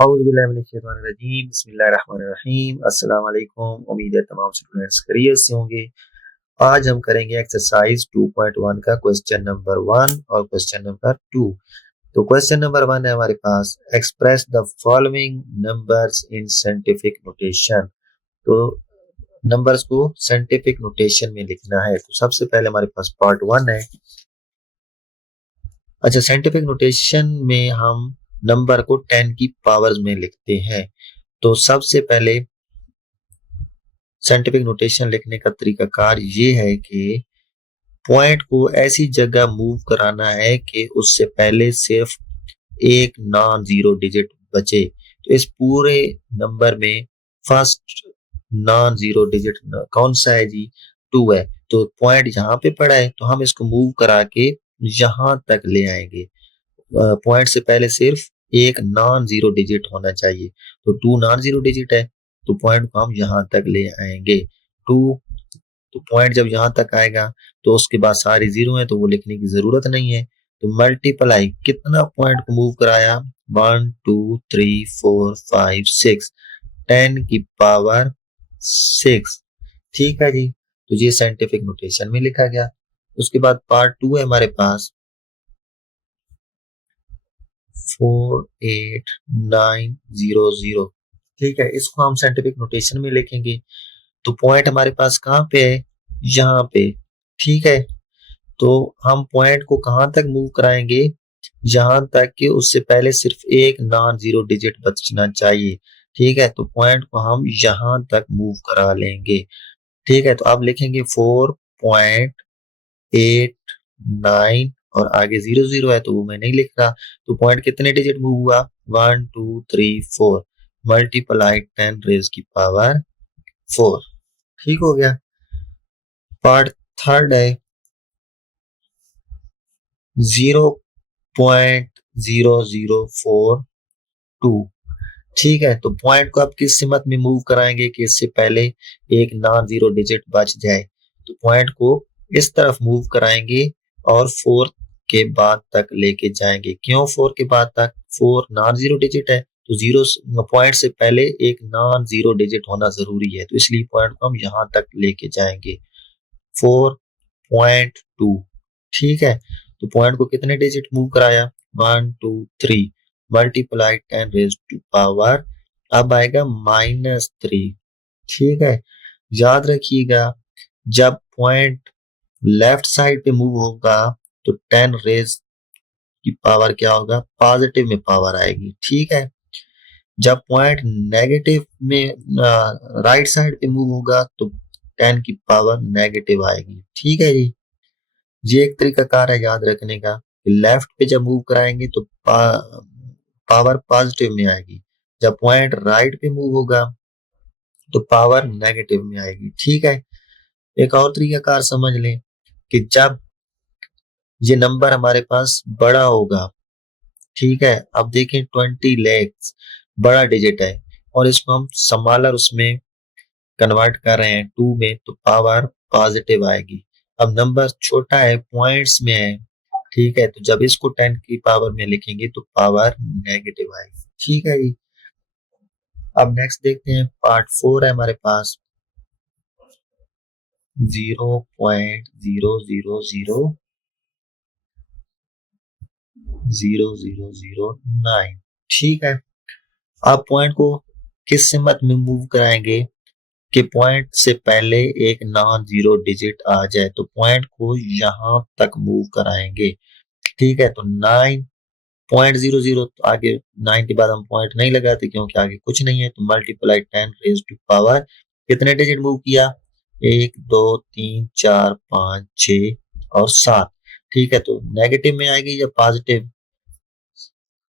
औज़ुबिल्लाहि बिस्मिल्लाहिर्रहमानिर्रहीम। अस्सलाम वालेकुम। उम्मीद है तमाम स्टूडेंट्स खैरियत से होंगे। आज हम करेंगे एक्सरसाइज 2.1 का क्वेश्चन नंबर 1 और क्वेश्चन नंबर 2। तो क्वेश्चन नंबर 1 है हमारे पास, express the following numbers in scientific notation. तो नंबर्स को साइंटिफिक नोटेशन में लिखना है। तो सबसे पहले हमारे पास पार्ट 1 है। अच्छा, साइंटिफिक नोटेशन में हम नंबर को 10 की पावर्स में लिखते हैं। तो सबसे पहले साइंटिफिक नोटेशन लिखने का तरीकाकार ये है कि पॉइंट को ऐसी जगह मूव कराना है कि उससे पहले सिर्फ एक नॉन जीरो डिजिट बचे। तो इस पूरे नंबर में फर्स्ट नॉन जीरो डिजिट कौन सा है जी? 2 है। तो पॉइंट यहाँ पे पड़ा है तो हम इसको मूव करा के यहाँ तक ले आएंगे। पॉइंट से पहले सिर्फ एक नॉन जीरो डिजिट होना चाहिए। तो 2 नॉन जीरो डिजिट है तो पॉइंट को हम यहाँ तक ले आएंगे। 2, तो पॉइंट जब यहाँ तक आएगा तो उसके बाद सारी जीरो है तो वो लिखने की जरूरत नहीं है। तो मल्टीप्लाई कितना पॉइंट को मूव कराया? 1 2 3 4 5 6, 10 की पावर 6। ठीक है जी। तो ये साइंटिफिक नोटेशन में लिखा गया। उसके बाद पार्ट 2 है हमारे पास, 48900। ठीक है, इसको हम साइंटिफिक नोटेशन में लिखेंगे। तो पॉइंट हमारे पास कहाँ पे है? यहाँ पे। ठीक है, तो हम पॉइंट को कहाँ तक मूव कराएंगे? यहाँ तक कि उससे पहले सिर्फ एक नॉन जीरो डिजिट बचना चाहिए। ठीक है, तो पॉइंट को हम यहाँ तक मूव करा लेंगे। ठीक है, तो आप लिखेंगे 4.89 और आगे 00 है तो वो मैं नहीं लिख रहा। तो पॉइंट कितने डिजिट मूव हुआ? 1 2 3 4 मल्टीप्लाई 10 रेज की पावर 4। ठीक हो गया। पार्ट थर्ड है, 0.004 2। ठीक है, तो पॉइंट को आप किस सिमत में मूव कराएंगे कि इससे पहले एक नॉन जीरो डिजिट बच जाए? तो पॉइंट को इस तरफ मूव कराएंगे और 4 के बाद तक लेके जाएंगे। क्यों 4 के बाद तक? 4 नॉन जीरो डिजिट है तो जीरो पॉइंट से पहले एक नॉन जीरो डिजिट होना जरूरी है, तो इसलिए पॉइंट को हम यहाँ तक लेके जाएंगे 4.2। ठीक है, तो पॉइंट को कितने डिजिट मूव कराया? 1 2 3 मल्टीप्लाई 10 रेज टू पावर, अब आएगा -3। ठीक है, याद रखिएगा जब पॉइंट लेफ्ट साइड पे मूव होगा तो 10 रेज की पावर क्या होगा? पॉजिटिव में पावर आएगी। ठीक है, जब पॉइंट नेगेटिव में राइट साइड पे मूव होगा तो 10 की पावर नेगेटिव आएगी। ठीक है जी, ये एक तरीका कार है याद रखने का। लेफ्ट पे जब मूव कराएंगे तो पावर पॉजिटिव में आएगी, जब पॉइंट राइट पे मूव होगा तो पावर नेगेटिव में आएगी। ठीक है, एक और तरीका कार समझ लें कि जब ये नंबर हमारे पास बड़ा होगा, ठीक है, अब देखें 20 lakhs बड़ा डिजिट है और इसको हम स्मॉलर उसमें कन्वर्ट कर रहे हैं 2 में तो पावर पॉजिटिव आएगी। अब नंबर छोटा है, पॉइंट्स में है, ठीक है, तो जब इसको 10 की पावर में लिखेंगे तो पावर नेगेटिव आएगी। ठीक है जी। अब नेक्स्ट देखते हैं, पार्ट 4 है हमारे पास, 0.0000009। ठीक है, आप पॉइंट को किस सिमत में मूव कराएंगे कि पॉइंट से पहले एक नॉन जीरो डिजिट आ जाए? तो पॉइंट को यहां तक मूव कराएंगे। ठीक है, तो 9.00, तो आगे 9 के बाद हम पॉइंट नहीं लगाते क्योंकि आगे कुछ नहीं है। तो मल्टीप्लाई 10 रेज टू पावर, कितने डिजिट मूव किया? 1 2 3 4 5 6 और 7। ठीक है, तो नेगेटिव में आएगी या पॉजिटिव?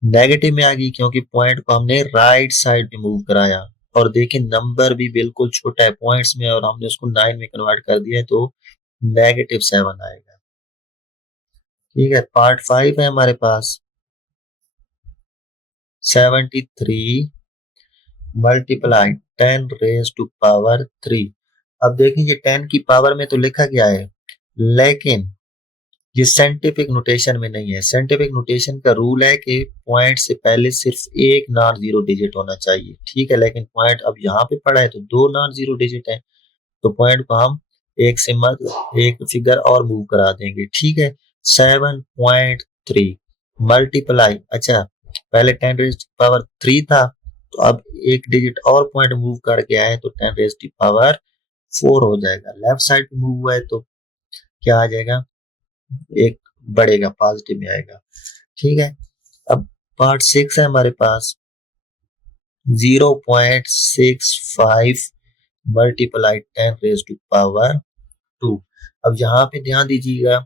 नेगेटिव में आ गई क्योंकि पॉइंट को हमने राइट साइड पे मूव कराया। और देखिए नंबर भी बिल्कुल छोटा है पॉइंट्स में और हमने उसको 9 में कन्वर्ट कर दिया है तो -7 आएगा। ठीक है, पार्ट 5 है हमारे पास, 73 मल्टीप्लाई 10 रेज टू पावर 3। अब देखेंगे 10 की पावर में तो लिखा गया है, लेकिन ये साइंटिफिक नोटेशन में नहीं है। साइंटिफिक नोटेशन का रूल है कि पॉइंट से पहले सिर्फ एक नॉन जीरो डिजिट होना चाहिए, ठीक है, लेकिन पॉइंट अब यहाँ पे पड़ा है तो दो नॉन जीरो डिजिट है, तो पॉइंट को हम एक से मत एक फिगर और मूव करा देंगे, ठीक है। 7.3 मल्टीप्लाई, अच्छा पहले 10 रेज़ पावर 3 था, तो अब एक डिजिट और पॉइंट मूव करके आए तो 10 रेज़ पावर 4 हो जाएगा। लेफ्ट साइड पे मूव हुआ है तो क्या आ जाएगा, एक बढ़ेगा, पॉजिटिव में आएगा, ठीक है। अब पार्ट 6 है हमारे पास, 0.65 मल्टीप्लाई 10 रेज़ टू पावर 2। अब यहाँ पे ध्यान दीजिएगा,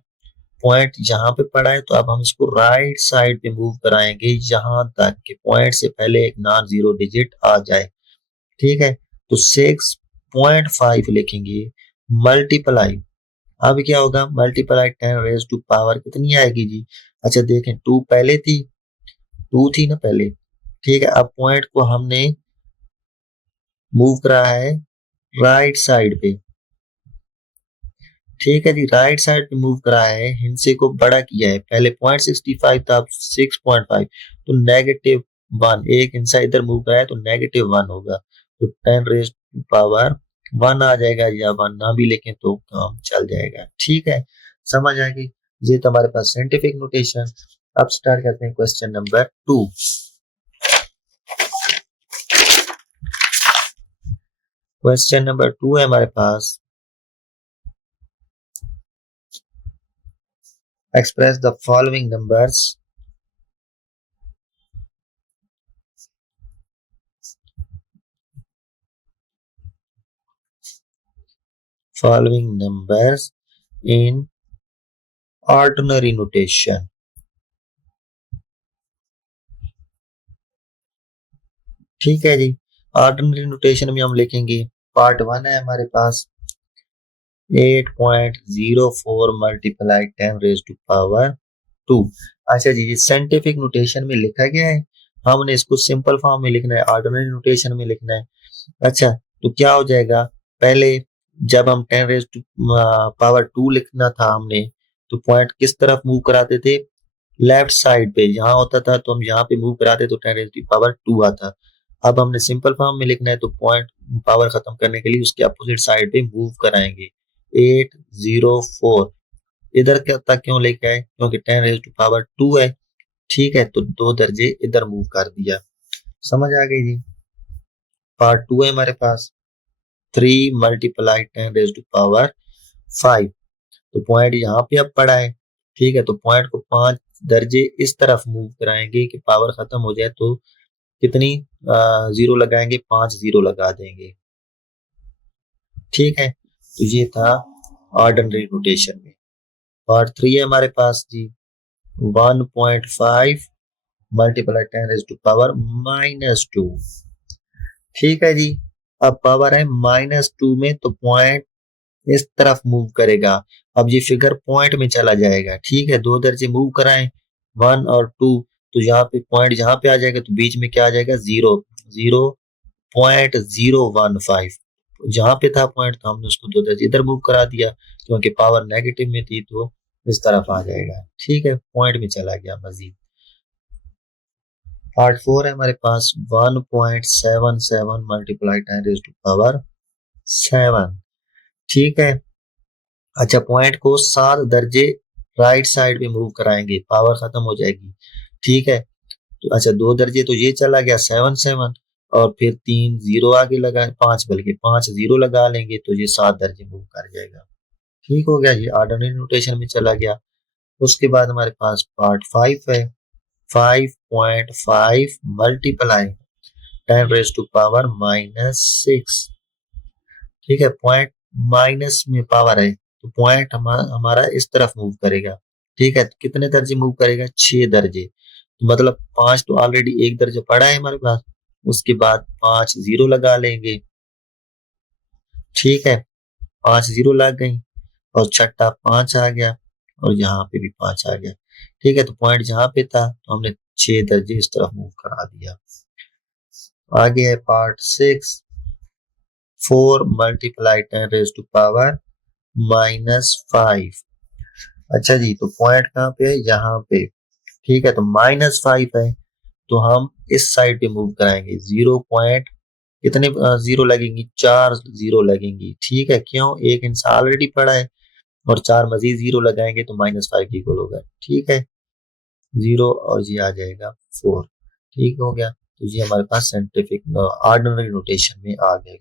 पॉइंट यहाँ पे पड़ा है तो अब हम इसको राइट साइड पे मूव कराएंगे यहाँ तक कि पॉइंट से पहले एक नॉन जीरो डिजिट आ जाए, ठीक है। तो 6.5 लिखेंगे मल्टीप्लाई, अब क्या होगा, मल्टीप्लाई 10 रेज़ टू पावर कितनी आएगी जी, अच्छा देखें 2 पहले थी, 2 थी ना पहले, ठीक है। अब पॉइंट को हमने मूव करा है राइट साइड पे, ठीक है जी, राइट साइड पे मूव करा है, हिंसे को बड़ा किया है, पहले 0.65 था अब 6.5, तो नेगेटिव 1, एक हिंसा इधर मूव करा है तो नेगेटिव 1 होगा, तो 10 रेज़ टू पावर 1 आ जाएगा, या 1 ना भी लिखें तो काम चल जाएगा, ठीक है। समझ आ गई, ये तो हमारे पास साइंटिफिक नोटेशन। अब स्टार्ट करते हैं क्वेश्चन नंबर 2। क्वेश्चन नंबर 2 है हमारे पास, express the following numbers in ordinary notation, ठीक है जी। ऑर्डिनरी नोटेशन में हम लिखेंगे, पार्ट 1 है हमारे पास 8.04 मल्टीप्लाई 10 रेज़ टू पावर 2। अच्छा जी, साइंटिफिक नोटेशन में लिखा गया है, हमने इसको सिंपल फॉर्म में लिखना है, ऑर्डिनरी नोटेशन में लिखना है। अच्छा तो क्या हो जाएगा, पहले जब हम 10 रेज़ टू पावर 2 लिखना था हमने, तो पॉइंट किस तरफ मूव कराते थे, लेफ्ट साइड पे, यहाँ होता था तो हम यहाँ पे मूव कराते तो 10 रेज़ टू पावर 2 आता। अब हमने सिंपल फॉर्म में लिखना है तो पॉइंट पावर खत्म करने के लिए उसके अपोजिट साइड पे मूव कराएंगे, 804 इधर तक क्यों लेके आए, क्योंकि 10 रेज़ टू पावर 2 है, ठीक है, तो 2 दर्जे इधर मूव कर दिया। समझ आ गई जी। पार्ट 2 है हमारे पास, 3 मल्टीप्लाई 10 रेज़ टू पावर 5, तो पॉइंट यहाँ पे अब पड़ा है, ठीक है, तो पॉइंट को 5 दर्जे इस तरफ मूव कराएंगे कि पावर खत्म हो जाए, तो कितनी जीरो लगाएंगे, 5 जीरो लगा देंगे, ठीक है। तो ये था ऑर्डिनरी नोटेशन में। पार्ट 3 है हमारे पास जी, 1.5 मल्टीप्लाई 10 रेज़ टू पावर -2, ठीक है जी। अब पावर है -2 में तो पॉइंट इस तरफ मूव करेगा, अब ये फिगर पॉइंट में चला जाएगा, ठीक है, 2 दर्जे मूव कराएं 1 और 2, तो यहाँ पे पॉइंट यहाँ पे आ जाएगा, तो बीच में क्या आ जाएगा, 0.015, जहाँ पे था पॉइंट तो हमने उसको 2 दर्जे इधर मूव करा दिया, क्योंकि पावर नेगेटिव में थी तो इस तरफ आ जाएगा, ठीक है, पॉइंट में चला गया मजीद। पार्ट 4 है हमारे पास, 1.77 मल्टीप्लाई 10 रेज़ टू पावर 7, ठीक है। अच्छा पॉइंट को 7 दर्जे राइट साइड पे मूव कराएंगे, पावर खत्म हो जाएगी, ठीक है। तो अच्छा 2 दर्जे तो ये चला गया 7 और फिर 3 जीरो आगे लगा, 5 बल्कि 5 जीरो लगा लेंगे तो ये 7 दर्जे मूव कर जाएगा, ठीक हो गया, ये ऑर्डिनरी नोटेशन में चला गया। उसके बाद हमारे पास पार्ट 5 है, 5.5 मल्टीप्लाई 10 रेज़ टू पावर -6, ठीक है, पॉइंट माइनस में पावर है तो पॉइंट हमारा इस तरफ मूव करेगा, ठीक है, तो कितने दर्जे मूव करेगा, 6 दर्जे, तो मतलब 5 तो ऑलरेडी एक दर्जा पड़ा है हमारे पास, उसके बाद 5 जीरो लगा लेंगे, ठीक है, 5 जीरो लग गई और छठा 5 आ गया और यहाँ पे भी 5 आ गया, ठीक है, तो पॉइंट जहाँ पे था तो हमने 6 दर्जे इस तरफ मूव करा दिया। आगे है part 6, 4 multiply 10 raise to power -5, अच्छा जी, तो पॉइंट कहाँ पे है, यहाँ पे। ठीक है, तो -5 है, तो हम इस साइड पे मूव कराएंगे। 0 पॉइंट कितने जीरो लगेंगी, 4 जीरो लगेंगी। ठीक है, क्यों, एक इंसान ऑलरेडी पड़ा है और 4 मजीद जीरो लगाएंगे तो -5 इक्वल होगा। ठीक है, 0 और ये आ जाएगा 4। ठीक हो गया, तो ये हमारे पास साइंटिफिक ऑर्डिनरी नोटेशन में आ गए।